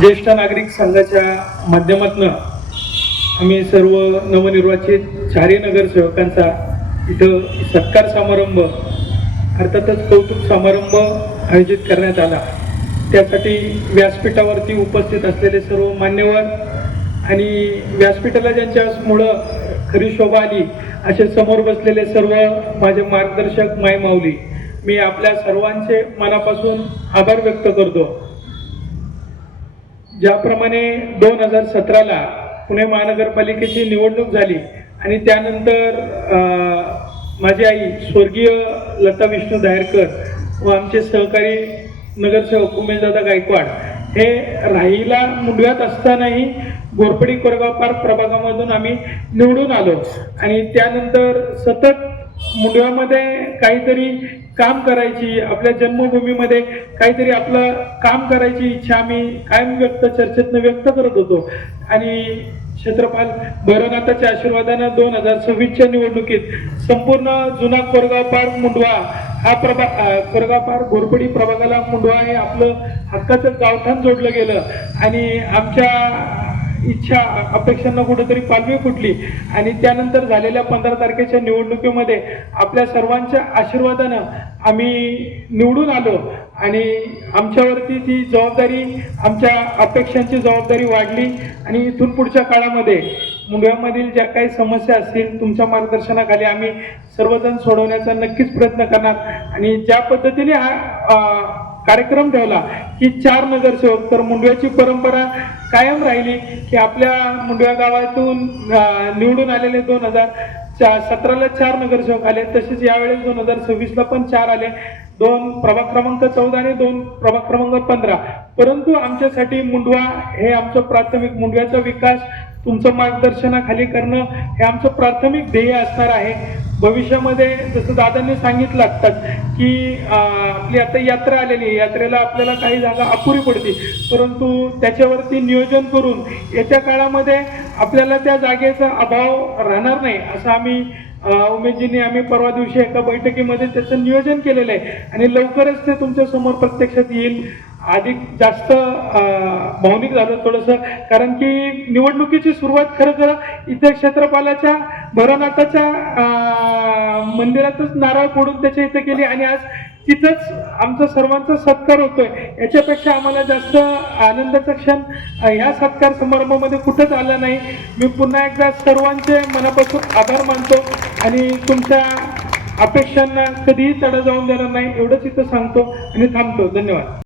ज्येष्ठ नागरिक संघाच्या माध्यमातून आम्ही सर्व नवनिर्वाचित चारही नगरसेवकांचा इथं सत्कार समारंभ अर्थातच कौतुक समारंभ आयोजित करण्यात आला. त्यासाठी व्यासपीठावरती उपस्थित असलेले सर्व मान्यवर आणि व्यासपीठाला ज्यांच्यामुळं खरी शोभा आली असे समोर बसलेले सर्व माझे मार्गदर्शक माय माऊली मी आपल्या सर्वांचे मनापासून आभार व्यक्त करतो. ज्याप्रमाणे दोन हजार सतराला पुणे महानगरपालिकेची निवडणूक झाली आणि त्यानंतर माझी आई स्वर्गीय लता विष्णू दायरकर व आमचे सहकारी नगरसेवक उमेशदादा गायकवाड हे राहीला मुंडव्यात असतानाही गोरपडी कोरगाव पार्क प्रभागामधून आम्ही निवडून आलो. आणि त्यानंतर सतत मुंडव्यामध्ये काहीतरी काम करायची आपल्या जन्मभूमीमध्ये काहीतरी आपलं काम करायची इच्छा आम्ही कायम व्यक्त चर्चेतनं व्यक्त करत होतो. आणि क्षेत्रपाल भैरवनाथाच्या आशीर्वादानं दोन हजार सव्वीसच्या निवडणुकीत संपूर्ण जुना कोरगाव पार्क मुंडवा हा प्रभा कोरगाव पार्क घोरपडी प्रभागाला मुंडवा हे आपलं हक्काचं गावठाण जोडलं गेलं. आणि आमच्या इच्छा अपेक्षांना कुठेतरी पालवी फुटली. आणि त्यानंतर झालेल्या पंधरा तारखेच्या निवडणुकीमध्ये आपल्या सर्वांच्या आशीर्वादानं आम्ही निवडून आलो. आणि आमच्यावरती ती जबाबदारी आमच्या अपेक्षांची जबाबदारी वाढली. आणि इथून पुढच्या काळामध्ये मुंबईमधील ज्या काही समस्या असतील तुमच्या मार्गदर्शनाखाली आम्ही सर्वजण सोडवण्याचा नक्कीच प्रयत्न करणार. आणि ज्या पद्धतीने हा कार्यक्रम ठेवला की चार नगरसेवक. तर मुंडव्याची परंपरा कायम राहिली की आपल्या मुंडव्या गावातून निवडून आलेले दोन हजार चा सतराला चार नगरसेवक आले. तसेच यावेळेस दोन हजार सव्वीसला पण चार आले. दोन प्रभाग क्रमांक चौदा आणि दोन प्रभाग क्रमांक पंधरा. परंतु आमच्यासाठी मुंडवा हे आमचं प्राथमिक मुंडव्याचा विकास तुमचं मार्गदर्शनाखाली करणं हे आमचं प्राथमिक ध्येय असणार आहे. भविष्यामध्ये जसं दादांनी सांगितलं आत्ताच की आपली आता यात्रा आलेली आहे. यात्रेला आपल्याला काही जागा अपुरी पडते परंतु त्याच्यावरती नियोजन करून येत्या काळामध्ये आपल्याला त्या जागेचा अभाव राहणार नाही असं आम्ही उमेदजींनी आम्ही परवा दिवशी एका बैठकीमध्ये त्याचं नियोजन केलेलं आहे. आणि लवकरच ते तुमच्यासमोर प्रत्यक्षात येईल. अधिक जास्त भावनिक झालं थोडंसं. कारण की निवडणुकीची सुरुवात खरं तर इथे क्षेत्रपालाच्या भरनाथाच्या मंदिरातच नारळ फोडून त्याच्या इथे केली आणि आज तिथंच आमचा सर्वांचा सत्कार होतोय. याच्यापेक्षा आम्हाला जास्त आनंदाचा क्षण ह्या सत्कार समारंभामध्ये कुठंच आला नाही. मी पुन्हा एकदा सर्वांचे मनापासून आभार मानतो आणि तुमच्या अपेक्षांना कधीही तडा जाऊन देणार नाही एवढंच इथं सांगतो आणि थांबतो. धन्यवाद.